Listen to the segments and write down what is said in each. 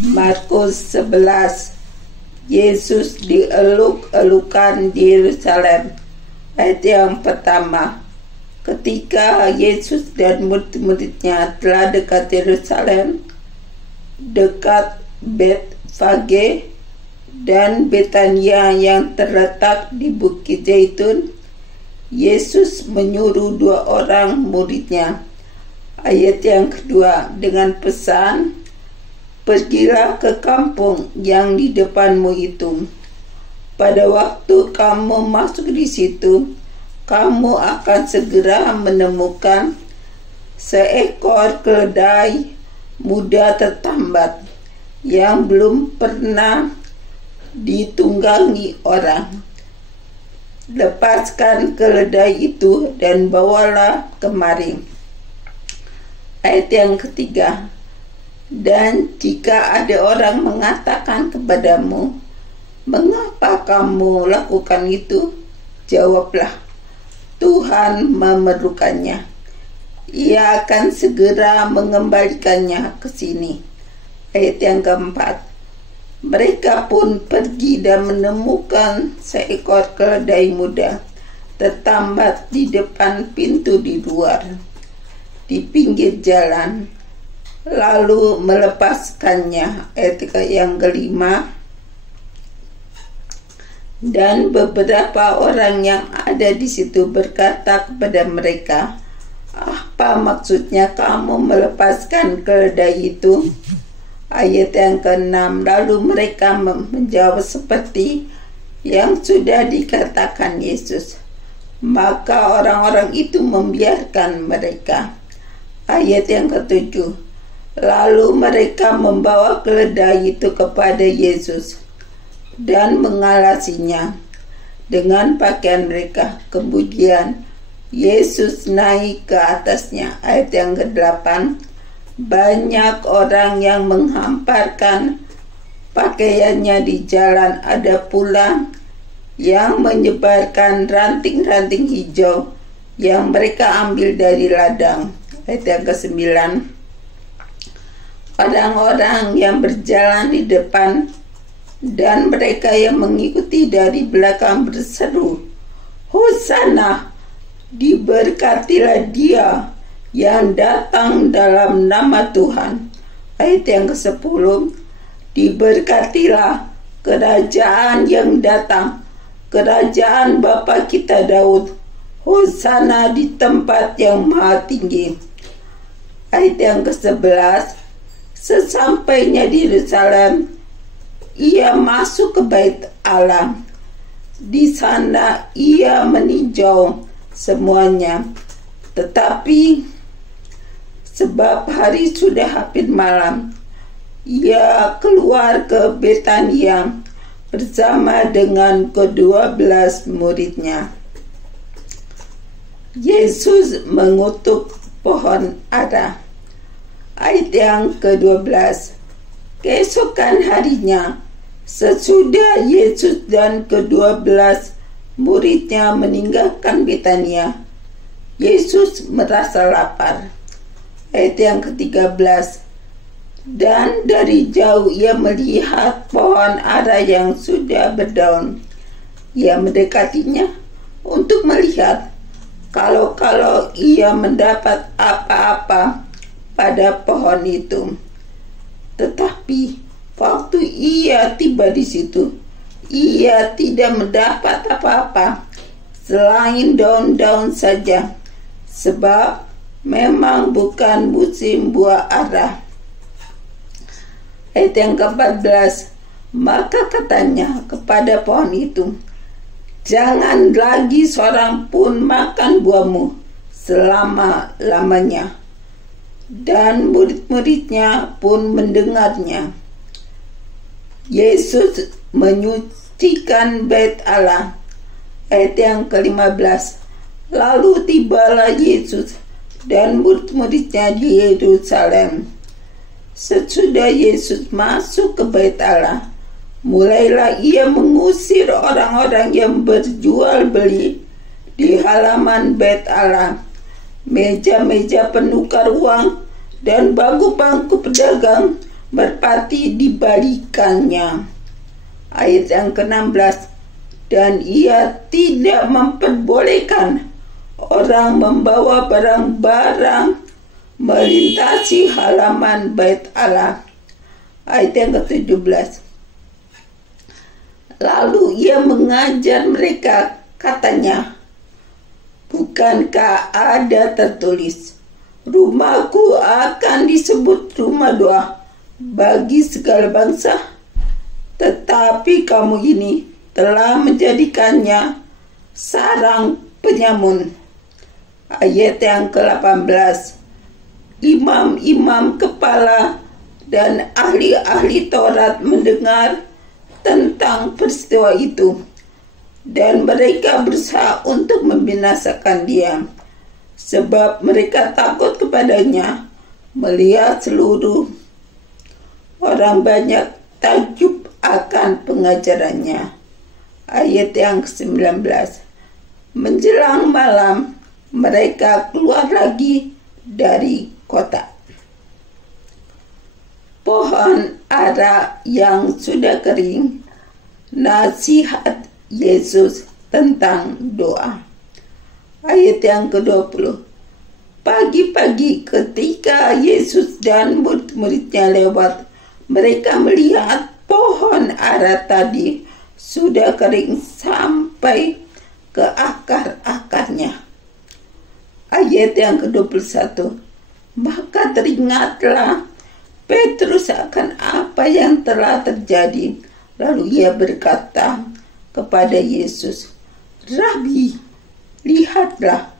Markus 11. Yesus dieluk-elukan di Yerusalem. Ayat yang pertama. Ketika Yesus dan murid-muridnya telah dekat Yerusalem, dekat Betfage dan Betania yang terletak di Bukit Zaitun, Yesus menyuruh 2 orang muridnya. Ayat yang kedua, dengan pesan, pergilah ke kampung yang di depanmu itu. Pada waktu kamu masuk di situ, kamu akan segera menemukan seekor keledai muda tertambat yang belum pernah ditunggangi orang. Lepaskan keledai itu dan bawalah kemari. Ayat yang ketiga. Dan jika ada orang mengatakan kepadamu, mengapa kamu lakukan itu? Jawablah, Tuhan memerlukannya. Ia akan segera mengembalikannya ke sini. Ayat yang keempat. Mereka pun pergi dan menemukan seekor keledai muda tertambat di depan pintu di luar, di pinggir jalan, lalu melepaskannya. Ayat yang kelima. Dan beberapa orang yang ada di situ berkata kepada mereka, apa maksudnya kamu melepaskan keledai itu? Ayat yang ke-6. Lalu mereka menjawab seperti yang sudah dikatakan Yesus. Maka orang-orang itu membiarkan mereka. Ayat yang ke-7. Lalu mereka membawa keledai itu kepada Yesus dan mengalasinya dengan pakaian mereka. Kemudian Yesus naik ke atasnya. Ayat yang ke-8. Banyak orang yang menghamparkan pakaiannya di jalan. Ada pula yang menyebarkan ranting-ranting hijau yang mereka ambil dari ladang. Ayat yang ke-9. Orang-orang yang berjalan di depan dan mereka yang mengikuti dari belakang berseru, Hosana, diberkatilah dia yang datang dalam nama Tuhan. Ayat yang ke-10. Diberkatilah kerajaan yang datang, kerajaan Bapa kita Daud. Hosana di tempat yang maha tinggi. Ayat yang ke-11. Sesampainya di Yerusalem, ia masuk ke bait Allah. Di sana ia meninjau semuanya. Tetapi sebab hari sudah hampir malam, ia keluar ke Betania bersama dengan ke-12 muridnya. Yesus mengutuk pohon ara. Ayat yang ke-12. Keesokan harinya, sesudah Yesus dan ke-12 muridnya meninggalkan Betania, Yesus merasa lapar. Ayat yang ke-13. Dan dari jauh ia melihat pohon ara yang sudah berdaun. Ia mendekatinya untuk melihat kalau ia mendapat apa-apa pada pohon itu. Tetapi waktu ia tiba di situ, ia tidak mendapat apa-apa selain daun-daun saja, sebab memang bukan musim buah ara. Ayat yang ke-14. Maka katanya kepada pohon itu, jangan lagi seorang pun makan buahmu selama-lamanya. Dan murid-muridnya pun mendengarnya. Yesus menyucikan bait Allah. Ayat yang ke-15. Lalu tibalah Yesus dan murid-muridnya di Yerusalem. Sesudah Yesus masuk ke bait Allah, mulailah ia mengusir orang-orang yang berjual beli di halaman bait Allah, meja-meja penukar uang dan bangku-bangku pedagang merpati dibalikannya. Ayat yang ke-16, dan ia tidak memperbolehkan orang membawa barang-barang melintasi halaman bait Allah. Ayat yang ke-17, lalu ia mengajar mereka, katanya, bukankah ada tertulis, rumahku akan disebut rumah doa bagi segala bangsa? Tetapi kamu ini telah menjadikannya sarang penyamun. Ayat yang ke-18, imam-imam kepala dan ahli-ahli Taurat mendengar tentang peristiwa itu, dan mereka berusaha untuk membinasakan dia, sebab mereka takut kepadanya. Melihat seluruh orang banyak takjub akan pengajarannya. Ayat yang ke-19, menjelang malam mereka keluar lagi dari kota. Pohon ara yang sudah kering, nasihat Yesus tentang doa. Ayat yang ke-20, pagi-pagi ketika Yesus dan murid-muridnya lewat, mereka melihat pohon ara tadi sudah kering sampai ke akar-akarnya. Ayat yang ke-21, maka teringatlah Petrus akan apa yang telah terjadi. Lalu ia berkata kepada Yesus, Rabi, lihatlah,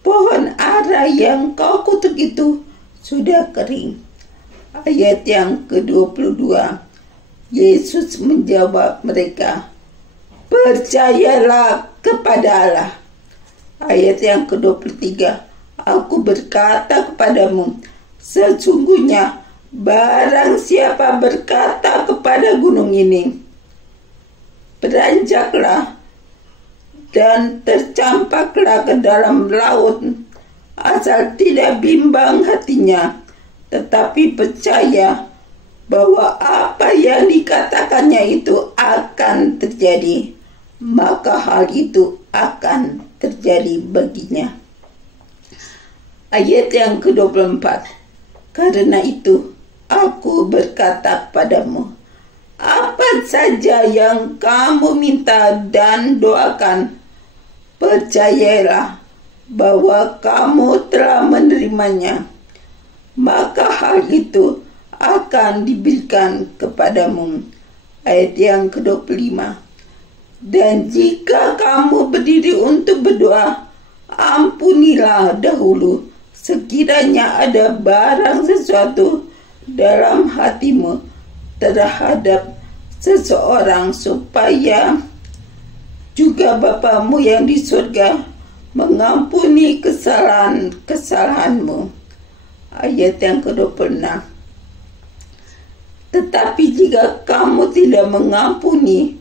pohon ara yang kau kutuk itu sudah kering. Ayat yang ke-22, Yesus menjawab mereka, percayalah kepada Allah. Ayat yang ke-23, aku berkata kepadamu, sesungguhnya barang siapa berkata kepada gunung ini, beranjaklah dan tercampaklah ke dalam laut, asal tidak bimbang hatinya, tetapi percaya bahwa apa yang dikatakannya itu akan terjadi, maka hal itu akan terjadi baginya. Ayat yang ke-24, karena itu aku berkata padamu, apa saja yang kamu minta dan doakan, percayalah bahwa kamu telah menerimanya, maka hal itu akan diberikan kepadamu. Ayat yang ke-25, dan jika kamu berdiri untuk berdoa, ampunilah dahulu sekiranya ada barang sesuatu dalam hatimu terhadap seseorang, supaya juga Bapamu yang di surga mengampuni kesalahan-kesalahanmu. Ayat yang ke-26, tetapi jika kamu tidak mengampuni,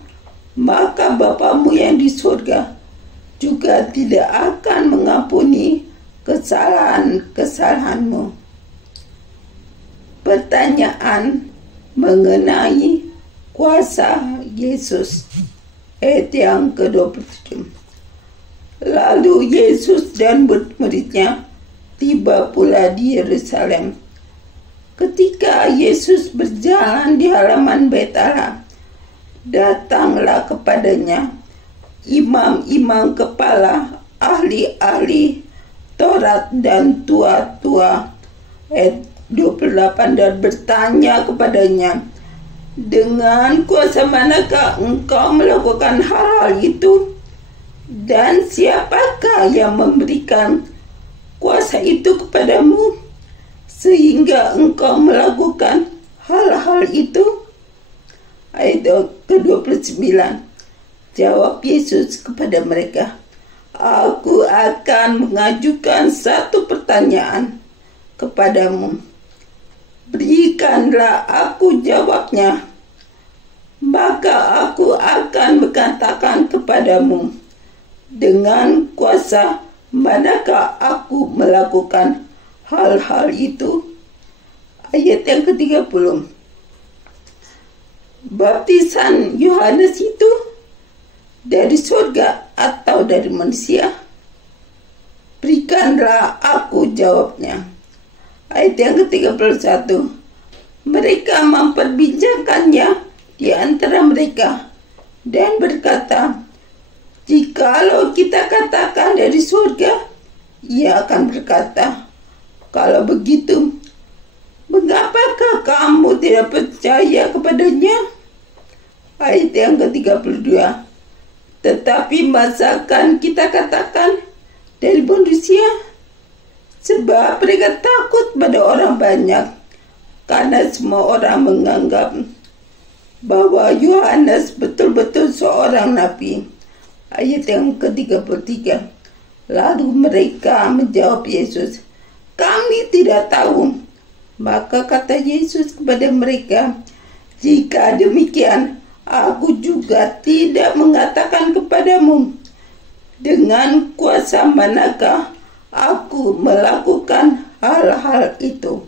maka Bapamu yang di surga juga tidak akan mengampuni kesalahan-kesalahanmu. Pertanyaan mengenai kuasa Yesus. Ayat yang ke-27, lalu Yesus dan murid-muridnya tiba pula di Yerusalem. Ketika Yesus berjalan di halaman bait Allah, datanglah kepadanya imam-imam kepala, ahli-ahli Taurat dan tua-tua. Ayat 28, dan bertanya kepadanya, dengan kuasa manakah engkau melakukan hal-hal itu? Dan siapakah yang memberikan kuasa itu kepadamu sehingga engkau melakukan hal-hal itu? Ayat ke-29, jawab Yesus kepada mereka, aku akan mengajukan satu pertanyaan kepadamu. Berikanlah aku jawabnya, maka aku akan berkatakan kepadamu, dengan kuasa manakah aku melakukan hal-hal itu? Ayat yang ke-30, baptisan Yohanes itu dari surga atau dari manusia? Berikanlah aku jawabnya. Ayat yang ke-31. Mereka memperbincangkannya di antara mereka dan berkata, jikalau kita katakan dari surga, ia akan berkata, kalau begitu, mengapakah kamu tidak percaya kepadanya? Ayat yang ke-32. Tetapi masakan kita katakan dari manusia? Sebab mereka takut pada orang banyak, karena semua orang menganggap bahwa Yohanes betul-betul seorang nabi. Ayat yang ke-33. Lalu mereka menjawab Yesus, kami tidak tahu. Maka kata Yesus kepada mereka, jika demikian, aku juga tidak mengatakan kepadamu, dengan kuasa manakah aku melakukan hal-hal itu.